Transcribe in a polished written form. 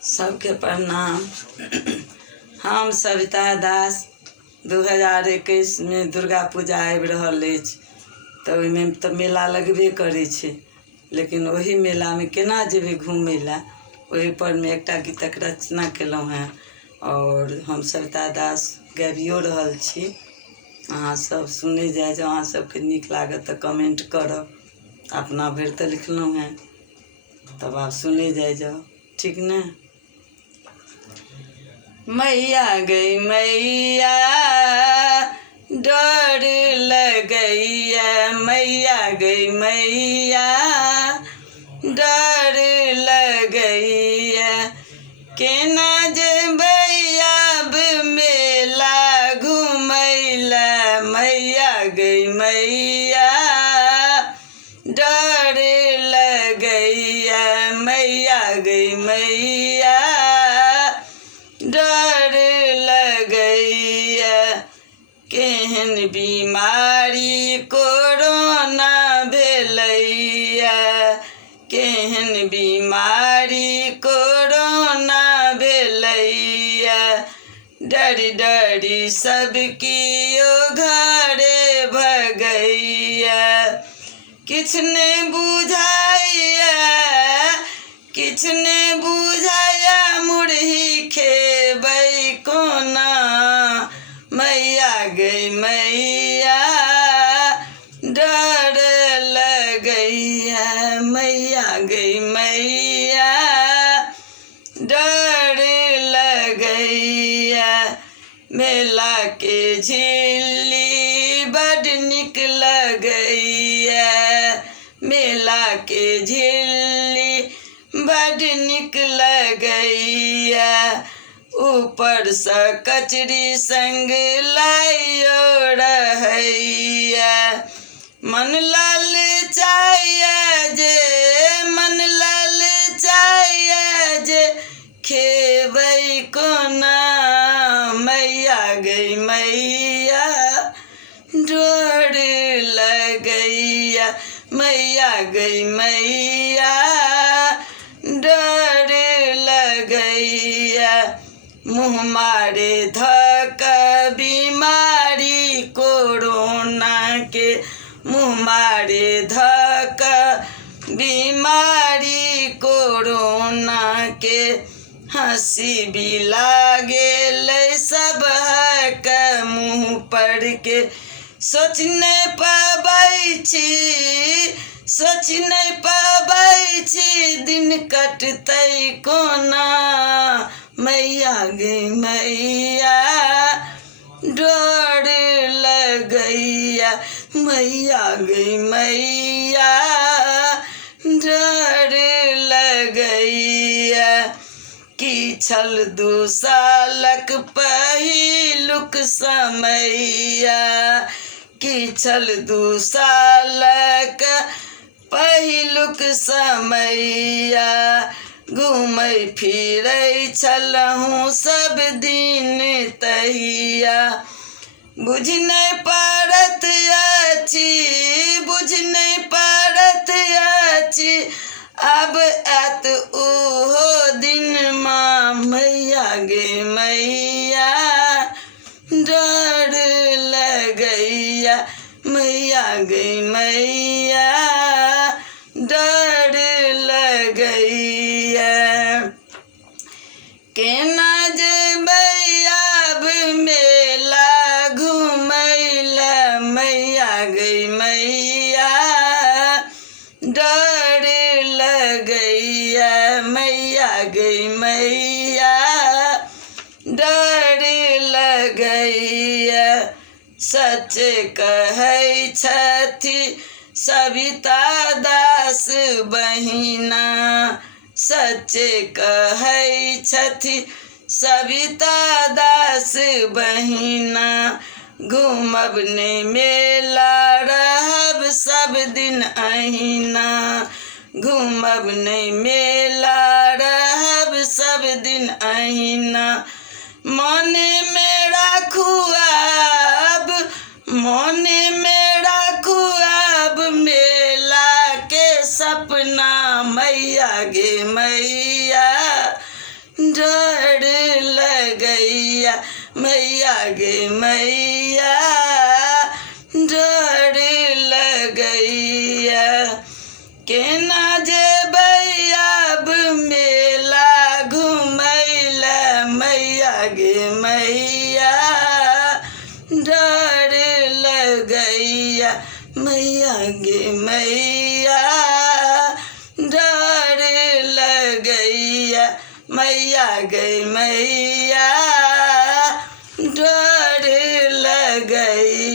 सबके प्रणाम। हम सविता दास 2021 में दुर्गा पूजा आबि रहल अछि तऽ ओहिमे तऽ मेला लगबे करै छै, लेकिन ओही मेलामे केना जेबै घूमय लए, ओही परमे एकटा गीतक रचना केलहुँ हेँ और हम सविता दास गाबियो रहल छी। अहाँ सब सुनै जाइ, जँ अहाँ सबके नीक लागत तऽ कमेंट करब। अपना भरि तऽ लिखलहुँ हेँ, तब आप सुने जाए जाओ, ठीक ने। मैया गई मैया डर लगैया, मैया गई मैया डर लगैया, केना जेबै आब मेला घुमैला, मैया गई मैया डर लगैया, मैया गई मैया डर लगैया, केहन बीमारी कोरोना भेलैया, केहन बीमारी कोरोना भेलैया, डरी डरी सब कियो घरे भगैया, किछ नहि बुझाइया, किछ नहि बुझाइया, मुरही खेबै कोना, मैया गई मैया डर लगैया, मैया गई मैया डर लगैया, मेला के झिल्ली बड नीक लगैया, मेला के झिल्ली बड नीक लगैया, ऊपर सँ कचरी संग लाइयो रहैया, मन ललचाइया जे, मन ललचाइया जे, खेबै कोना, मैया गई मैया डर लगैया, मैया गई मैया डर लगैया, मुँह मारे धक बीमारी कोरोना के, मुँह मारे धक बीमारी कोरोना के, हंसी भी लागेलै सबहक मुँह पर के, सोच नहि पाबै छी, सोच नहि पाबै छी, दिन कटतै कोना, मैया गई मैया डर लगैया, मैया गई मैया डर लगैया, की छल 2 सालक पहिलुक समैया, की छल 2 सालक पहिलुक समैया, घूमै फिरै छलहुँ सब दिन तहिया, बुझ नहि पड़त अछि, बुझ नहि पड़त अछि, आब आयत ओहो दिनमा, मैया गे मैया डर लगैया, मैया गे मैया डर लगैया, केना जेबै आब मेला घुमैला, मैया गई मैया डर लगैया, मैया गई मैया डर लगैया, सच कहै छथि सविता दास बहिना, सच कहै छथि सविता दास बहिना, घूमब नहि मेला रहब सब दिन अहिना, घूमब नहि मेला रहब सब दिन अहिना, मोने में राखू आब, मोने में राखू आब मेला के सपना, मैया गे मैया डर लगैया मैया गे मैया डर लगैया। केना जेबै अब मेला घुमैला मैया गे मैया डर लगैया मैया गे मैया डर लगैया मैया गे मैया डर लगैया।